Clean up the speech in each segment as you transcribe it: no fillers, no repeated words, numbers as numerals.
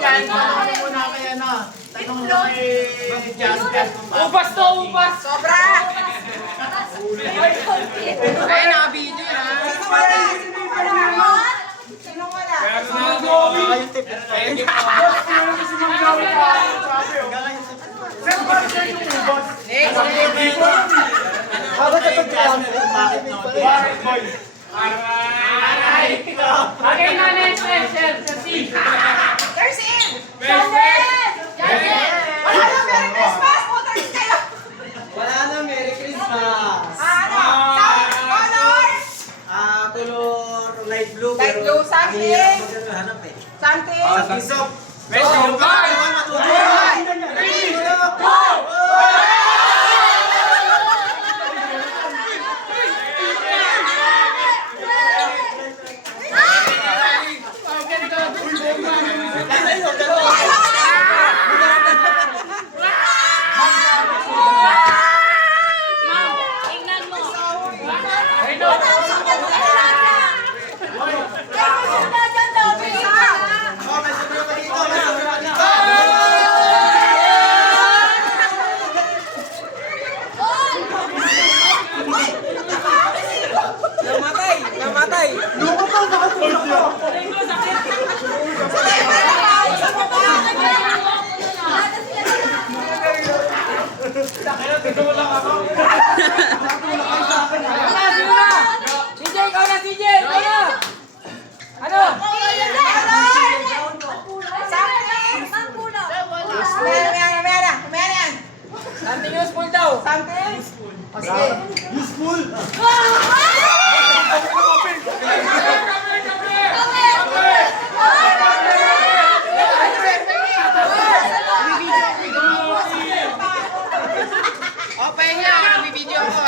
Yan, tanong muna kaya na. Tanong mo kay Jasper. Upas to, upas! Sobra! Ay, naka-video yan. Sino wala? Yung tip. Bakit no? Okay na, next, Chelsea. There's in! Wala na Merry Christmas! Voters kayo! Wala na, Merry Christmas! Ano? Color? Color light blue. Light blue, something. Hanap eh. Something? Isok. Namatay! Luko pa, nakatulog ko! CJ, ikaw na, CJ! Ikaw na! Ano? Something useful daw. Something? O sige. Useful! O, pahinga. Nabibideo ako.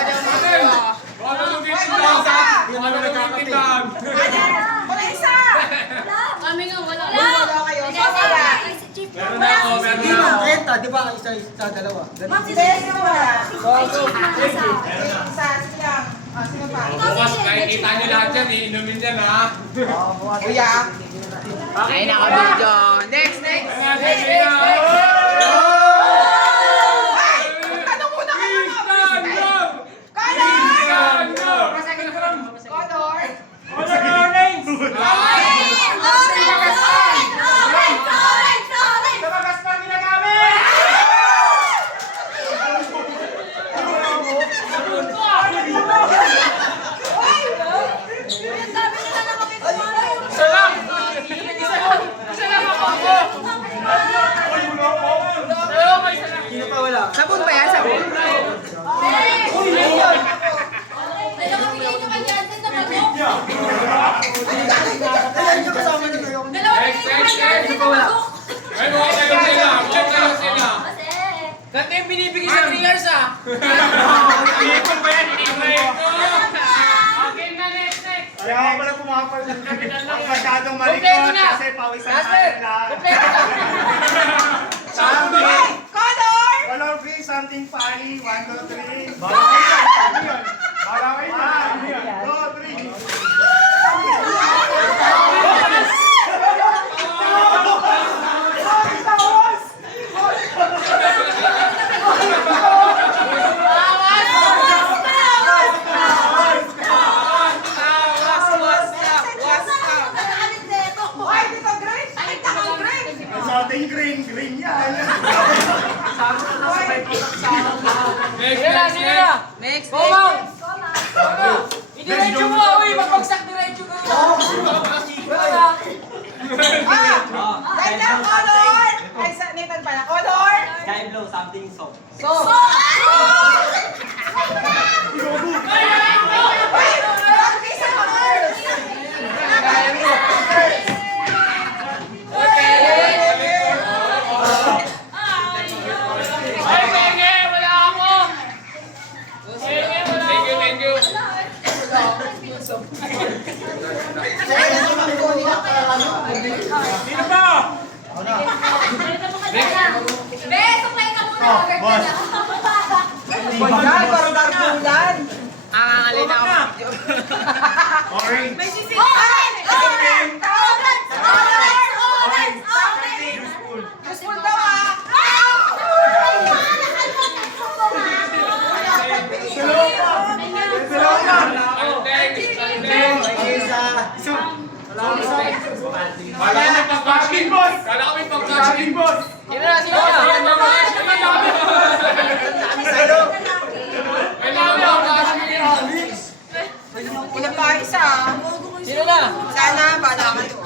Wala isa! Kami nga, wala. Wala kayo. Wala. Hindi na, renta, di ba? Isa, dalawa. Hindi, sino wala? Isa, sila. Sino pa? Bukas, nakikita nyo lahat yan, iinumin yan ha. Kuya. Okay, Naka-video. Next. Tanong muna kayo ng Color! Sino pa wala? Sabon ba yan? Sabon? Ayan yung kasama na kayo. Ay, mga kayo sila. Mga kayo sila. Kasi, Ganito yung binibigay sa 3 years ah. Ipon ba yan? Okay na, next. Kaya nga pala pumapal ng ang masyadong Kompleto malikot na. kasi pawisan Jasper, natin lahat. kompleto na. Something. Color! Color free, something funny. 1, 2, 3. Barawin na. 2, 3. Ay, dito green! Ay, takang green! Sa ating green yan. Next. Next, Bomang! Idiretso mo! Uy, magbagsak diretso ka! Wala! Ganda, color! Ay, sa Nathan pala. Color! Sky blue, something soft. So, Ay, practice sa colors! Ay, penge! Wala ako! Penge, wala ako! Thank you. Sino pa? Bayan, parang darbulan. Alin ako. Orange. May sisig. Orange! Orange! Orange! Orange! Orange! Useful daw ah. Kala ko may pag-casting, boss! Kala ko may pag-casting, boss! Sino na? Kailangan pag-casting. Ilang pa isa ah. Sino na? Sana, bala kayo.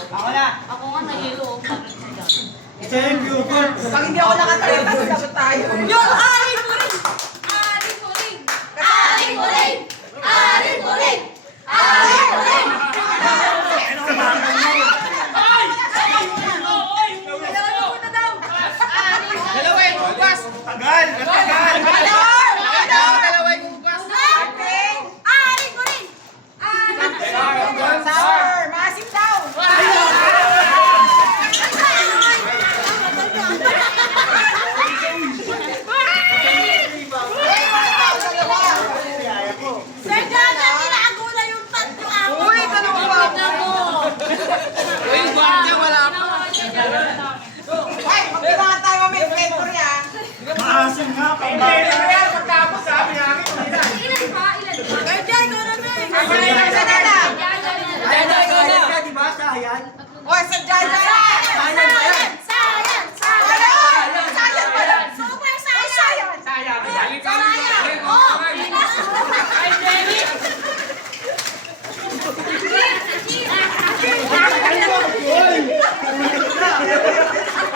Ako nga nahilo. Pag hindi ako nakatalita, dapat tayo. Yung aling ko rin! Aling ko rin! Aling ko rin! Aling ko rin! Aling ko rin! Dalawa yung bukas! Tagal! Tagal! Dalawa yung bukas! Aling ko rin! Aling ko rin! Sour, massive daw. Sir Jana, tinago na yung tatlo ako! Uy, dalawa. Uy, gwardiya, wala pa! Ay, magpinangan tayo may inventory ah. Maasim nga! Pagkakit! Pagkapos sabi nga akin! Ilan pa? Ilan pa? Sir Jana, ikaw na rin! Diba? Sayang! Oy, sa Jaja. Sayang! Sayang! Sayang! Sayang pala. Super sayang! Sayang! Sayang! Oh! Ay, Jenny!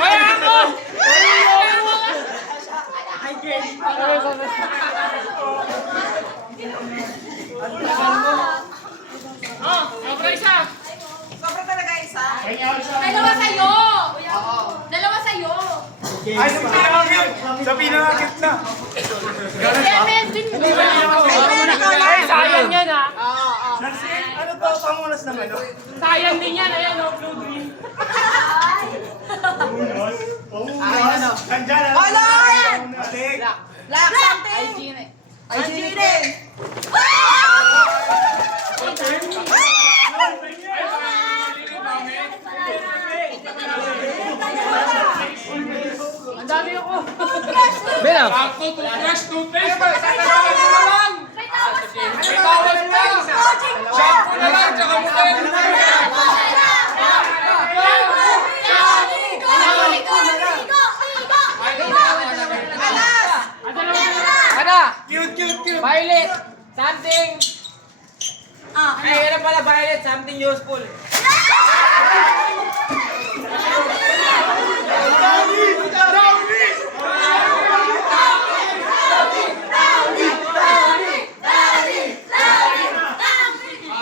Ay, ako! Oh, sobra isa! Sobra talaga isa. Dalawa sa'yo! Dalawa sa'yo! Ay, sa pinangakit! Sa pinangakit na! Seven din mo! Ay, sayang yan ha! Ano to? Pangunas ng ano? Sayang din yan, ayan o, blue green. Pangunas? Pangunas? Nandyan! Wala! Matik! Black something. Ay, Gine. Ang dami ako. Bela. Ako, toothbrush, toothpaste. Tatawagan mo lang. May tawag pa. Shampoo na lang, tsaka motel. Ada. Cute, cute, cute! Violet. Something. Ay, ano pala, Violet. Something useful.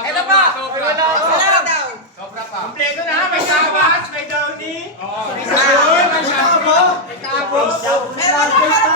Ito pa. Wala daw. Sobra pa. Kompleto na! May tapas! May downy! Oo. May sabon! May shampoo! May tapos! Meron pa